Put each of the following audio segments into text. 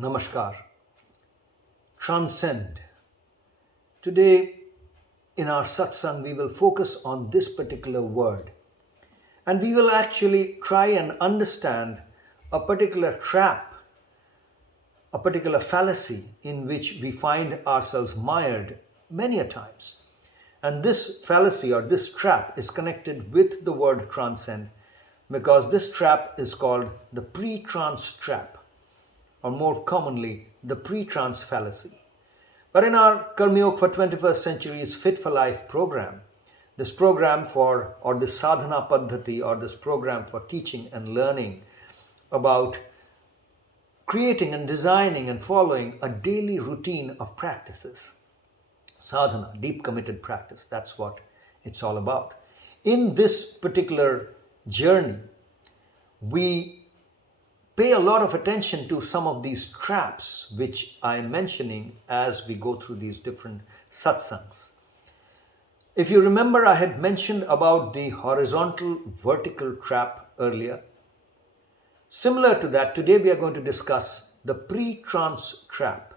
Namaskar. Transcend. Today in our satsang, we will focus on this particular word and we will actually try and understand a particular trap, a particular fallacy in which we find ourselves mired many a times. And this fallacy or this trap is connected with the word transcend because this trap is called the pre-trance trap, or more commonly, the pre-trance fallacy. But in our Karma Yoga for 21st Century's Fit for Life program, this program for, or this sadhana paddhati, or this program for teaching and learning about creating and designing and following a daily routine of practices. Sadhana, deep committed practice, that's what it's all about. In this particular journey, we pay a lot of attention to some of these traps which I'm mentioning as we go through these different satsangs. If you remember, I had mentioned about the horizontal vertical trap earlier. Similar to that, today we are going to discuss the pre-trance trap.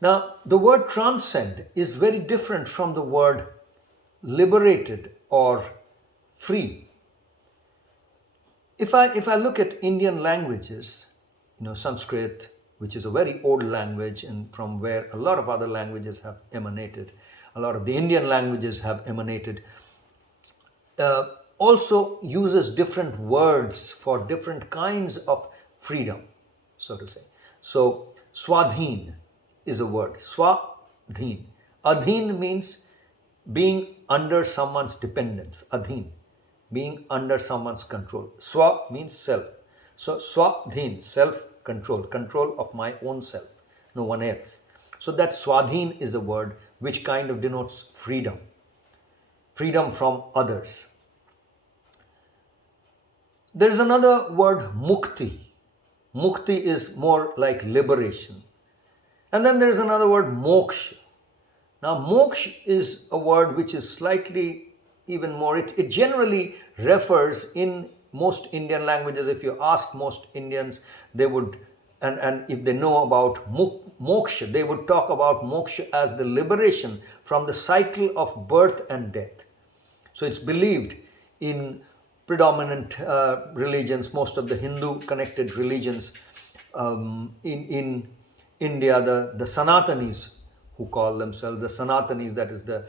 Now, the word transcend is very different from the word liberated or free. If I look at Indian languages, Sanskrit, which is a very old language and from where a lot of other languages have emanated, a lot of the Indian languages have emanated, also uses different words for different kinds of freedom, so to say. So, swadhin is a word. Swadhin. Adhin means being under someone's dependence. Adhin. Being under someone's control. Swa means self. So swadhin, self-control, control of my own self, no one else. So that swadhin is a word which kind of denotes freedom. Freedom from others. There is another word, mukti. Mukti is more like liberation. And then there is another word, moksha. Now moksha is a word which is slightly even more, it generally refers in most Indian languages. If you ask most Indians, they would, and if they know about moksha, they would talk about moksha as the liberation from the cycle of birth and death. So it's believed in predominant religions, most of the Hindu connected religions in India, the Sanatanis, who call themselves the Sanatanis, that is the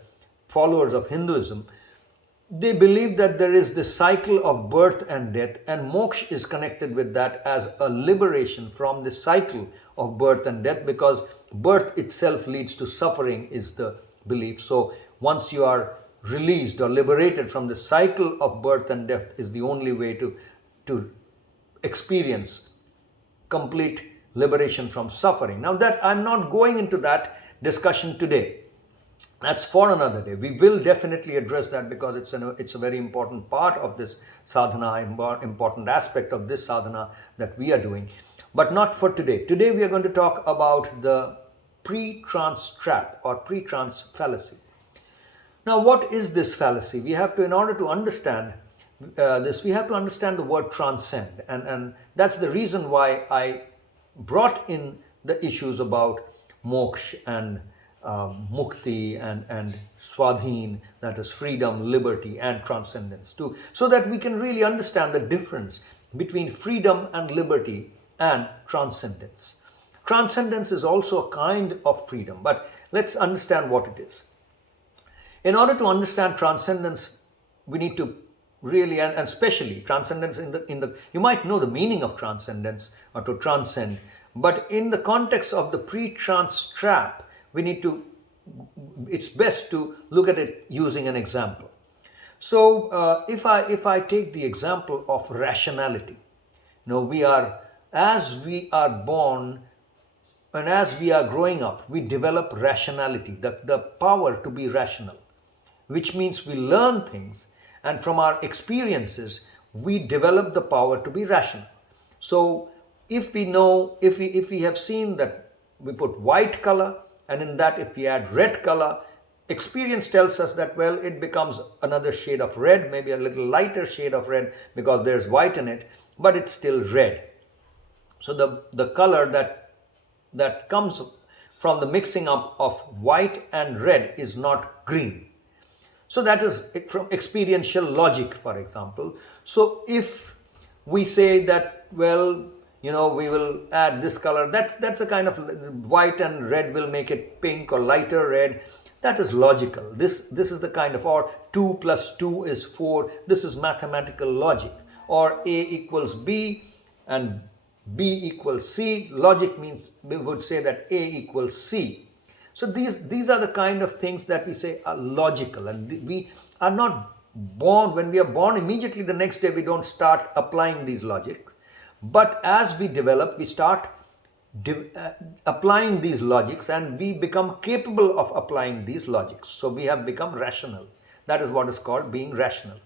followers of Hinduism, they believe that there is this cycle of birth and death, and moksha is connected with that as a liberation from the cycle of birth and death, because birth itself leads to suffering is the belief. So once you are released or liberated from the cycle of birth and death is the only way to experience complete liberation from suffering. Now that I'm not going into that discussion today. That's for another day. We will definitely address that because it's a very important part of this sadhana, important aspect of this sadhana that we are doing. But not for today. Today we are going to talk about the pre-trance trap or pre-trance fallacy. Now what is this fallacy? We have to, in order to understand this, we have to understand the word transcend. And that's the reason why I brought in the issues about moksha and mukti and swadhin, that is freedom, liberty and transcendence too, so that we can really understand the difference between freedom and liberty and transcendence. Transcendence is also a kind of freedom, but let's understand what it is. In order to understand transcendence, we need to really, and especially transcendence in the you might know the meaning of transcendence or to transcend, but in the context of the pre-trance trap, we need to, it's best to look at it using an example. So if I take the example of rationality, as we are born and as we are growing up, we develop rationality, the power to be rational, which means we learn things, and from our experiences, we develop the power to be rational. So if we have seen that we put white color, and in that if we add red color, experience tells us that, well, it becomes another shade of red, maybe a little lighter shade of red because there's white in it, but it's still red. So the color that comes from the mixing up of white and red is not green. So that is from experiential logic, for example. So if we say that, well, we will add this color, that's a kind of white and red will make it pink or lighter red. That is logical. This is the kind of, or 2 plus 2 is 4. This is mathematical logic. Or A equals B and B equals C. Logic means we would say that A equals C. So these are the kind of things that we say are logical, and we are not born, when we are born immediately the next day we don't start applying these logic, but as we develop we start applying these logics, and we become capable of applying these logics. So we have become rational. That is what is called being rational,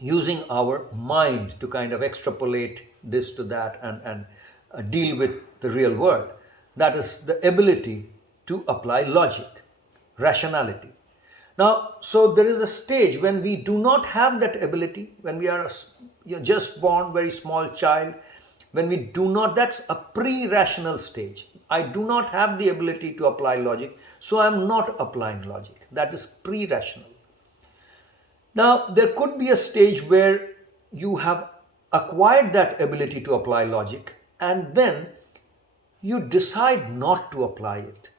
using our mind to kind of extrapolate this to that and deal with the real world. That is the ability to apply logic, rationality. Now, so there is a stage when we do not have that ability, when we are just born, very small child, when we do not, that's a pre-rational stage. I do not have the ability to apply logic, so I am not applying logic. That is pre-rational. Now, there could be a stage where you have acquired that ability to apply logic, and then you decide not to apply it.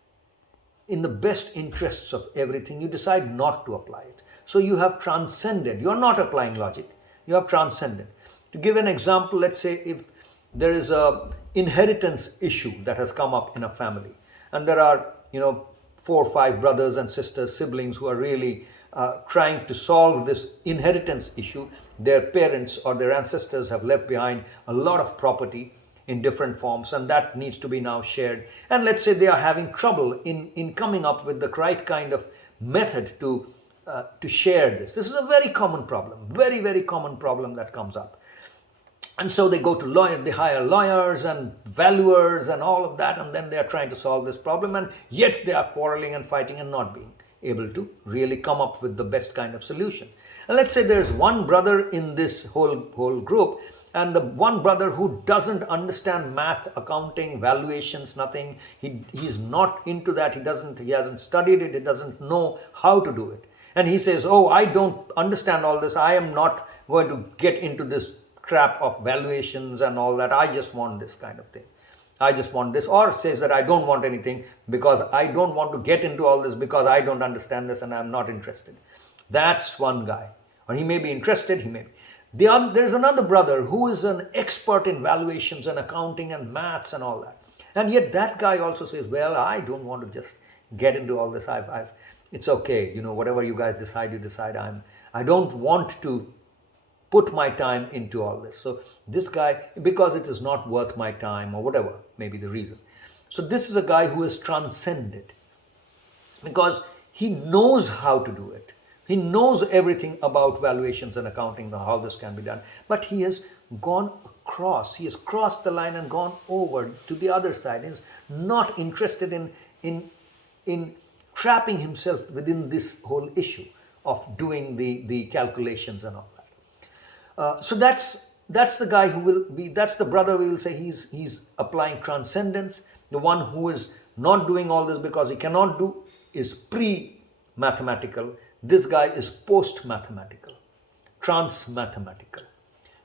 In the best interests of everything, you decide not to apply it. So you have transcended. You are not applying logic. You have transcended. To give an example, let's say if there is a inheritance issue that has come up in a family, and there are 4 or 5 brothers and sisters, siblings who are really trying to solve this inheritance issue. Their parents or their ancestors have left behind a lot of property in different forms, and that needs to be now shared. And let's say they are having trouble in coming up with the right kind of method to share this. This is a very common problem, very, very common problem that comes up. And so they go to lawyers, they hire lawyers and valuers and all of that, and then they are trying to solve this problem, and yet they are quarreling and fighting and not being able to really come up with the best kind of solution. And let's say there's one brother in this whole group, and the one brother who doesn't understand math, accounting, valuations, nothing. He's not into that. He hasn't studied it. He doesn't know how to do it. And he says, oh, I don't understand all this. I am not going to get into this trap of valuations and all that. I just want this kind of thing. I just want this. Or says that I don't want anything because I don't want to get into all this because I don't understand this and I'm not interested. That's one guy. Or he may be interested, he may be. There's another brother who is an expert in valuations and accounting and maths and all that. And yet that guy also says, well, I don't want to just get into all this. It's okay. Whatever you guys decide, you decide. I don't want to put my time into all this. So this guy, because it is not worth my time or whatever may be the reason. So this is a guy who has transcended because he knows how to do it. He knows everything about valuations and accounting, how this can be done. But he has gone across. He has crossed the line and gone over to the other side. He's not interested in trapping himself within this whole issue of doing the calculations and all that. So that's the guy who will be, that's the brother we will say he's applying transcendence. The one who is not doing all this because he cannot do is pre-mathematical. This guy is post-mathematical, trans-mathematical.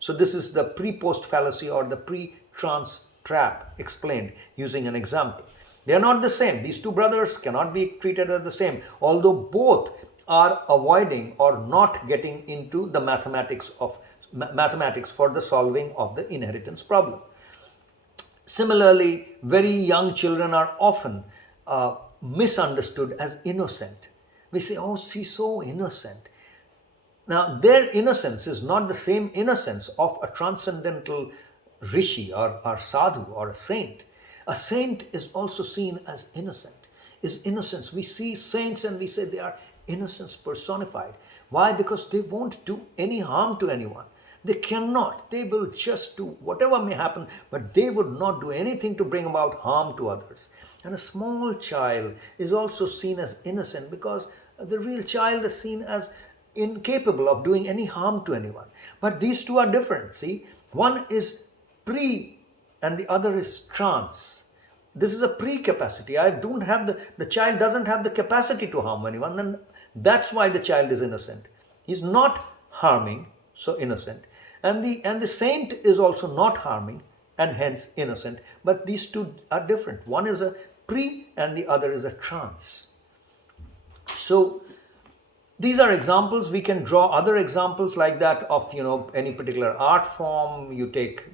So this is the pre-post fallacy or the pre-trans trap explained using an example. They are not the same. These two brothers cannot be treated as the same, although both are avoiding or not getting into the mathematics for the solving of the inheritance problem. Similarly, very young children are often misunderstood as innocent. We say, oh, she's so innocent. Now, their innocence is not the same innocence of a transcendental rishi or sadhu or a saint. A saint is also seen as innocent. Is innocence. We see saints and we say they are innocence personified. Why? Because they won't do any harm to anyone. They cannot. They will just do whatever may happen, but they would not do anything to bring about harm to others. And a small child is also seen as innocent because the real child is seen as incapable of doing any harm to anyone. But these two are different. See, one is and the other is trance. This is a pre-capacity. I don't have the child doesn't have the capacity to harm anyone, and that's why the child is innocent. He's not harming, so innocent. And the saint is also not harming and hence innocent. But these two are different. One is a pre and the other is a trance. So these are examples. We can draw other examples like that of any particular art form. You take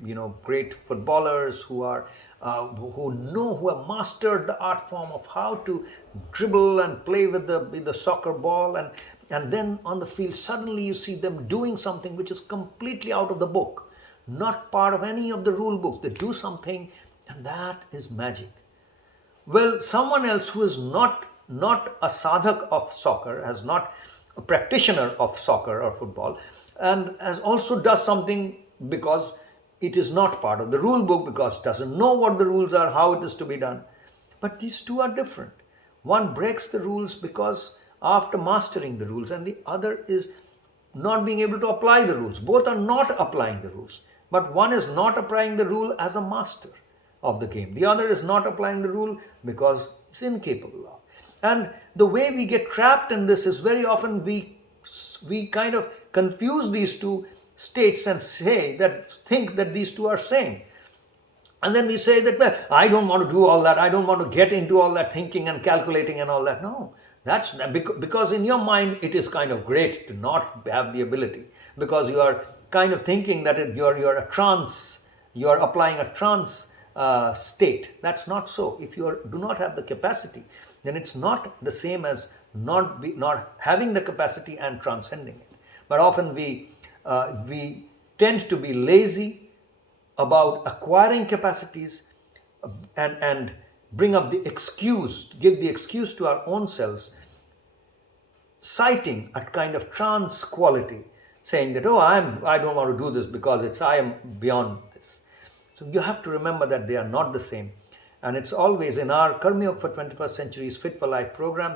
great footballers who are who have mastered the art form of how to dribble and play with the soccer ball, and then on the field suddenly you see them doing something which is completely out of the book, not part of any of the rule books. They do something, and that is magic. Well, someone else who is not a sadhak of soccer, has not a practitioner of soccer or football, and has also does something because it is not part of the rule book, because doesn't know what the rules are, how it is to be done. But these two are different. One breaks the rules because after mastering the rules, and the other is not being able to apply the rules. Both are not applying the rules, but one is not applying the rule as a master of the game. The other is not applying the rule because it's incapable of. And the way we get trapped in this is very often we kind of confuse these two states and think that these two are same. And then we say that, well, I don't want to do all that. I don't want to get into all that thinking and calculating and all that. No, that's because in your mind it is kind of great to not have the ability, because you are kind of thinking that you're a trance, you are applying a trance state. That's not so. If you do not have the capacity, then it's not the same as not having the capacity and transcending it. But often we tend to be lazy about acquiring capacities, and bring up the excuse, give the excuse to our own selves, citing a kind of trance quality, saying that, I don't want to do this because I am beyond this. So you have to remember that they are not the same. And it's always in our Karma Yoga for 21st Century's Fit for Life program,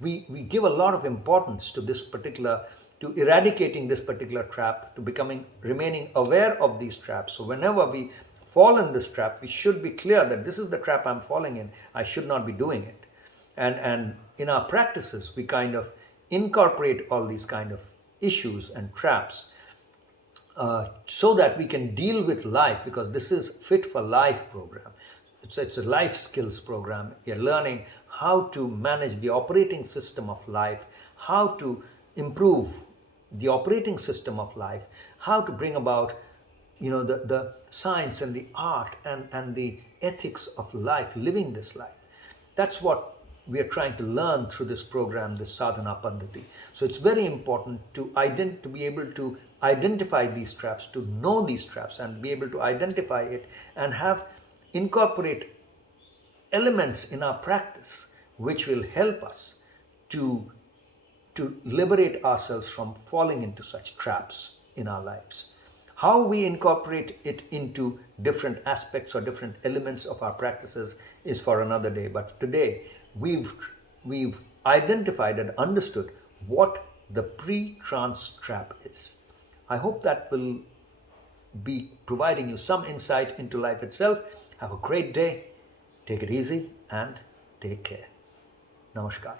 we give a lot of importance to this particular, to eradicating this particular trap, to remaining aware of these traps. So whenever we fall in this trap, we should be clear that this is the trap I'm falling in. I should not be doing it. And in our practices, we kind of incorporate all these kind of issues and traps, so that we can deal with life, because this is Fit for Life program. It's a life skills program. You're learning how to manage the operating system of life, how to improve the operating system of life, how to bring about the science and the art and the ethics of life, living this life. That's what we are trying to learn through this program, this sadhana paddhati. So it's very important to be able to identify these traps, to know these traps and be able to identify it, and incorporate elements in our practice which will help us to liberate ourselves from falling into such traps in our lives. How we incorporate it into different aspects or different elements of our practices is for another day. But today we've identified and understood what the pre-trance trap is. I hope that will be providing you some insight into life itself. Have a great day. Take it easy and take care. Namaskar.